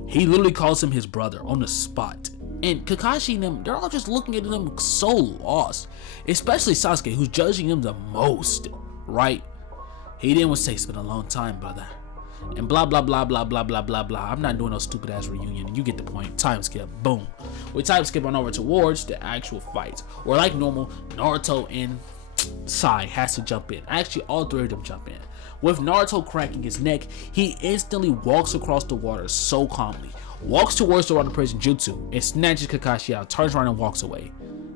He literally calls him his brother on the spot. And Kakashi and them, they're all just looking at them so lost. Especially Sasuke, who's judging him the most, right? He then would say, it's been a long time, brother. And blah, blah, blah, blah, blah, blah, blah, blah. I'm not doing no stupid ass reunion. You get the point. Time skip. Boom. We time skip on over towards the actual fight. Or like normal, Naruto and Sai has to jump in. Actually, all three of them jump in. With Naruto cracking his neck, he instantly walks across the water so calmly. Walks towards the water prison jutsu and snatches Kakashi out, turns around and walks away.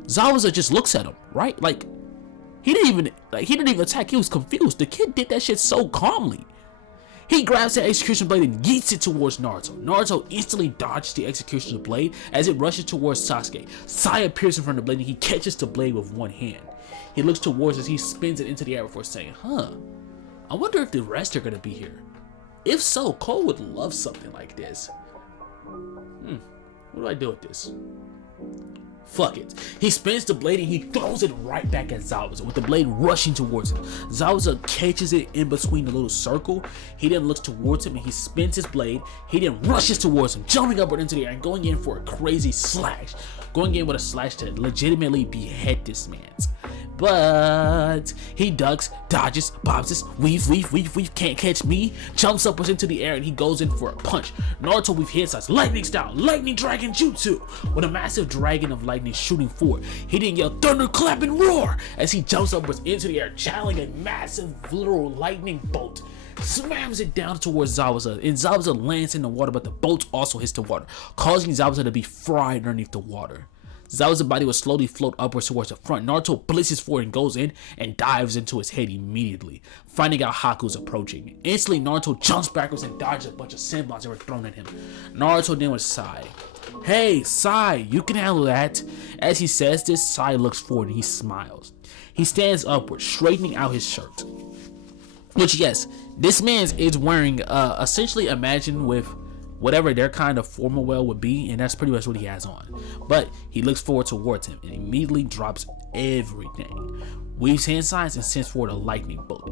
Zabuza just looks at him, right? Like, he didn't even attack. He was confused. The kid did that shit so calmly. He grabs the execution blade and yeets it towards Naruto. Naruto instantly dodges the execution blade as it rushes towards Sasuke. Sai appears in front of the blade and he catches the blade with one hand. He looks towards as he spins it into the air before saying, I wonder if the rest are gonna be here. If so, Cole would love something like this. What do I do with this? Fuck it. He spins the blade and he throws it right back at Zabuza with the blade rushing towards him. Zabuza catches it in between the little circle. He then looks towards him and he spins his blade. He then rushes towards him, jumping upward into the air and going in for a crazy slash. Going in with a slash to legitimately behead this man. But he ducks, dodges, bobs, weave, can't catch me, jumps upwards into the air and he goes in for a punch. Naruto with hit size, lightning style, lightning dragon jutsu, with a massive dragon of lightning shooting forward. He then yell thunderclap and roar as he jumps upwards into the air, channeling a massive literal lightning bolt. Slams it down towards Zabuza, and Zabuza lands in the water, but the bolt also hits the water, causing Zabuza to be fried underneath the water. Zabuza's body will slowly float upwards towards the front. Naruto blitzes forward and goes in and dives into his head immediately, finding out Haku's approaching. Instantly, Naruto jumps backwards and dodges a bunch of sandblocks that were thrown at him. Naruto then would sigh. Hey, Sai, you can handle that. As he says this, Sai looks forward and he smiles. He stands upward, straightening out his shirt. Which, yes, this man is wearing, essentially imagine with whatever their kind of formal wear would be, and that's pretty much what he has on. But he looks forward towards him and immediately drops everything. Weaves hand signs and sends forward a lightning bullet,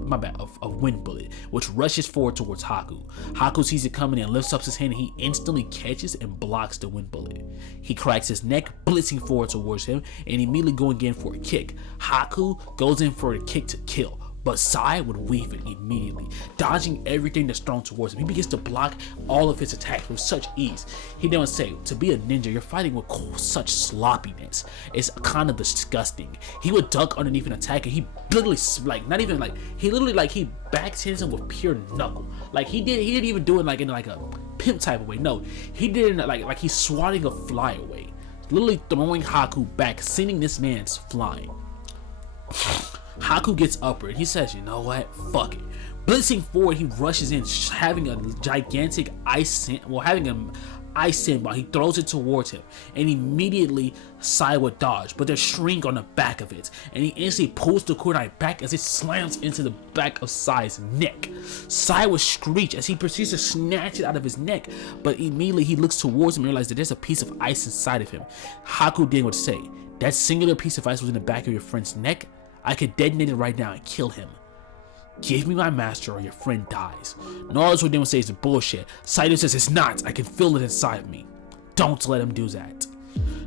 a wind bullet, which rushes forward towards Haku. Haku sees it coming and lifts up his hand and he instantly catches and blocks the wind bullet. He cracks his neck, blitzing forward towards him and immediately going in for a kick. Haku goes in for a kick to kill. but Sai would weave it immediately, dodging everything that's thrown towards him. He begins to block all of his attacks with such ease. He then would say, to be a ninja, you're fighting with such sloppiness. It's kind of disgusting. He would duck underneath an attack, and he literally, like, not even like, he literally, like, he backhits him with pure knuckle. Like, he didn't even do it like in like a pimp type of way. No, he did it like he's swatting a fly away, literally throwing Haku back, sending this man's flying. Haku gets upward. He says, you know what, fuck it. Blitzing forward, he rushes in, having a gigantic ice sandball. He throws it towards him, and immediately Sai would dodge, but there's shrink on the back of it, and he instantly pulls the kunai back as it slams into the back of Sai's neck. Sai would screech as he proceeds to snatch it out of his neck, but immediately he looks towards him and realizes that there's a piece of ice inside of him. Haku then would say, that singular piece of ice was in the back of your friend's neck. I could detonate it right now and kill him. Give me my master or your friend dies. Naruto then would say it's bullshit. Saito says it's not. I can feel it inside of me. Don't let him do that.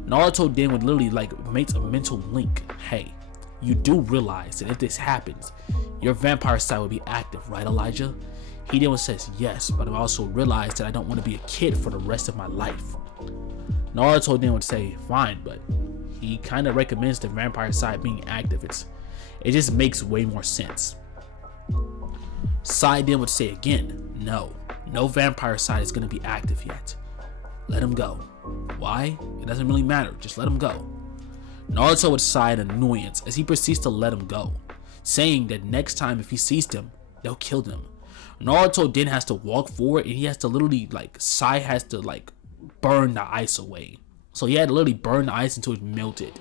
Naruto then would literally like make a mental link. Hey, you do realize that if this happens, your vampire side will be active, right, Elijah? He then would says yes, but I also realized that I don't want to be a kid for the rest of my life. Naruto then would say fine, but he kind of recommends the vampire side being active. It just makes way more sense. Sai then would say again, no vampire side is going to be active yet. Let him go. Why? It doesn't really matter, just let him go. Naruto would sigh in annoyance as he proceeds to let him go, saying that next time if he sees them, they'll kill them. Naruto then has to walk forward, and he has to literally, like, Sai has to like burn the ice away. So he had to literally burn the ice until it melted.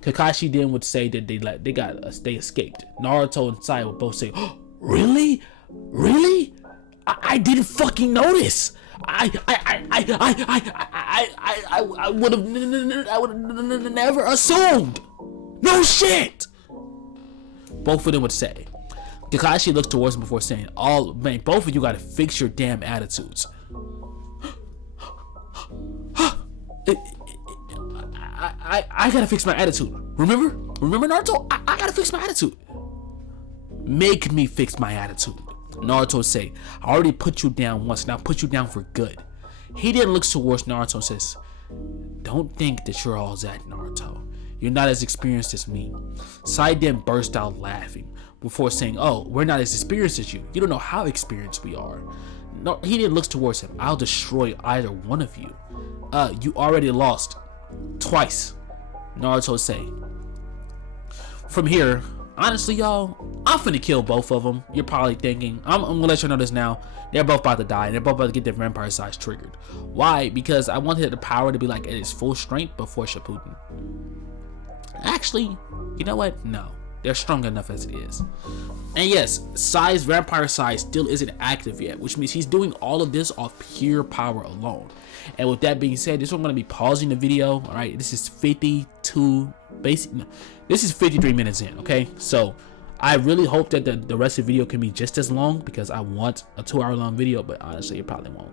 Kakashi then would say that they escaped. Naruto and Sai would both say, oh, really? I didn't fucking notice. I would have never assumed. No shit. Both of them would say. Kakashi looks towards him before saying, "Oh man, both of you gotta fix your damn attitudes." I gotta fix my attitude. Remember Naruto? I gotta fix my attitude. Make me fix my attitude. Naruto say, I already put you down once, now put you down for good. He then looks towards Naruto and says, don't think that you're all that, Naruto. You're not as experienced as me. Sai then burst out laughing before saying, oh, we're not as experienced as you. You don't know how experienced we are. No, he then looks towards him. I'll destroy either one of you. You already lost twice. Naruto say, from here, honestly, y'all, I'm finna kill both of them. You're probably thinking, I'm gonna let you know this now. They're both about to die, and they're both about to get their vampire size triggered. Why? Because I wanted the power to be like at its full strength before Shippuden. Actually, you know what? No, they're strong enough as it is. And yes, Sai's vampire size still isn't active yet, which means he's doing all of this off pure power alone. And with that being said, this one I'm gonna be pausing the video. All right, this is 53 minutes in. Okay, so I really hope that the rest of the video can be just as long, because I want a 2-hour long video, but honestly it probably won't.